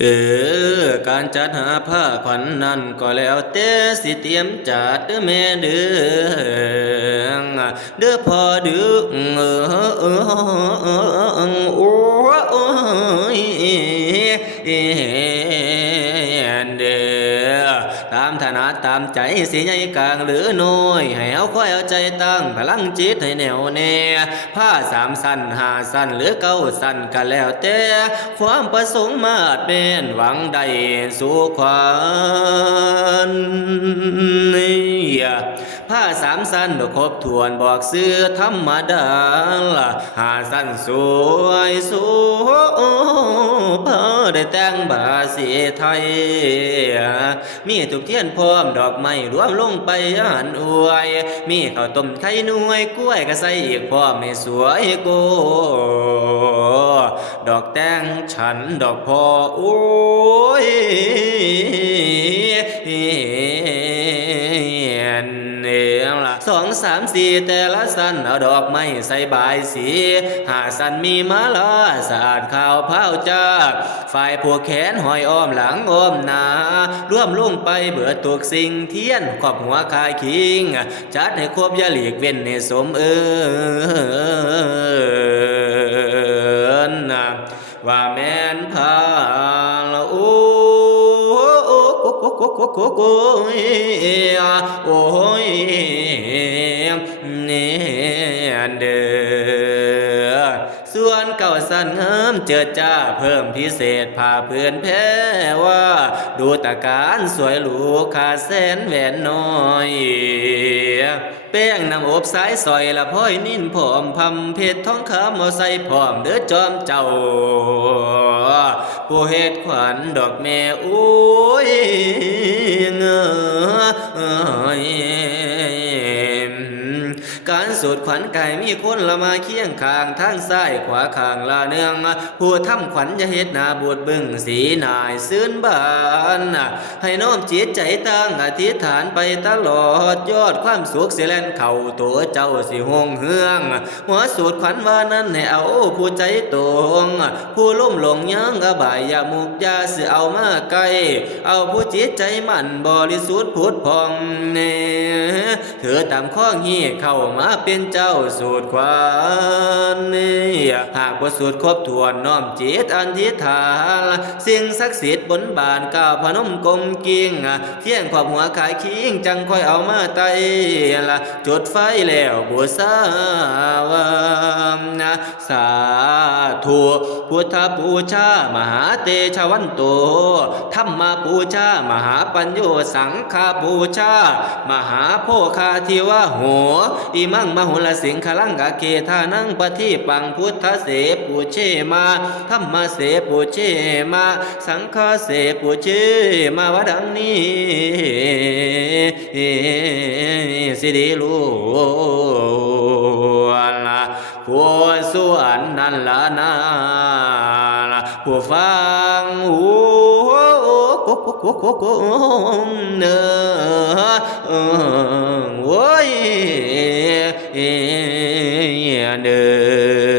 เอการจัดหาผ้าขวัญนั่นก็แล้วแต่สิเตรียมจัดเด้อแม่เด้อเด้อพ่อเด้อโอ้ยเด้อตามฐานะตามใจสิใหญ่กลางหรือน้อยให้เอาค่อยเอาใจตั้งพลังจิตให้แน่วแน่ผ้าสามสั้นห้าสั้นหรือเก้าสั้นก็แล้วแต่ความประสงค์มาดเป็นหวังใดสู่ขวัญผ้าสามสั้นบ่ครบถ้วนบอกซื้อธรรมดาล่ะห้าสั้นสวยสูพอได้แต่งบาสีไทยมีทุกเทียนพร้อมดอกไม้รวมลงไปหันอวยมีข้าวต้มไข่นวยกล้วยก็ใส่อีกพร้อมให้สวยโกดอกแตงฉันดอกพอโอ้ยสองสามสี่แต่ละสันเอาดอกไม้ใส่บายสีหาสันมีมาลาสะอาดข่าวเผาจากฝ่ายผัวแขนหอยอ้อมหลังอ้อมหนาร่วมลงไปเบื่อตุกสิ่งเทียนขอบหัวคายคิงจัดให้ครบอย่าหลีกเว้นให้สมว่าแม่นพาละโอ้โอ้ยเนี่ยเด้อส่วนเก่าสั้นเฮิมเจอจ้าเพิ่มพิเศษผ่าเพื่อนแพ้ว่าดูตาการสวยหรูค่าแสนแหวนน้อยแป้งน้ำอบสายซอยละพ้อยนิ่นผอมพำเพชรทองคำเอาใส่พร้อมเด้อจอมเจ้าผู้เฮ็ดขวัญดอกแม่อุ้ยการสูดขวัญไก่มีคนละมาเคียงข้างทางซ้ายขวาข้างละเนืองผู้ทำขวัญจะเฮ็ดนาบูดบึ้งสีนายซื่นบานให้น้อมจิตใจตั้งอธิษฐานไปตลอดยอดความสุขเสียแลนเข้าตัวเจ้าสิหงเฮืองหัวสูดขวัญว่านั้นให้เอาผู้ใจตรงผู้ลุ่มหลงยังอบายอย่ามุกยาสิเอามาไกลเอาผู้จิตใจมันบริสุทธิ์ผุดพองเนเถือตามข้องี้เข้ามาเป็นเจ้าสูตรควานหากว่าสูตรครบถ้วนน้อมจิตอธิษฐานสิ่งศักดิ์สิทธิ์บนบานก้าวพนมกลมกิ่งเที่ยงขอบหัวขายคิงจังค่อยเอามาไตละจุดไฟแล้วบูชาวาสาธุพุทธบูชามหาเตชะวันโตธรรมบูชามหาปัญโยสังฆบูชามหาโภคาทิวะโหอิมังมหุลสิงคลังกะเกทานังปฏิปังพุทธเสปุเชมาธรรมเสปุเชมาสังฆเสปุเชมาวดังนี้สิริลูละผู้ส่วนนั่นละนาผู้ฟังเนอโว้ยเนอ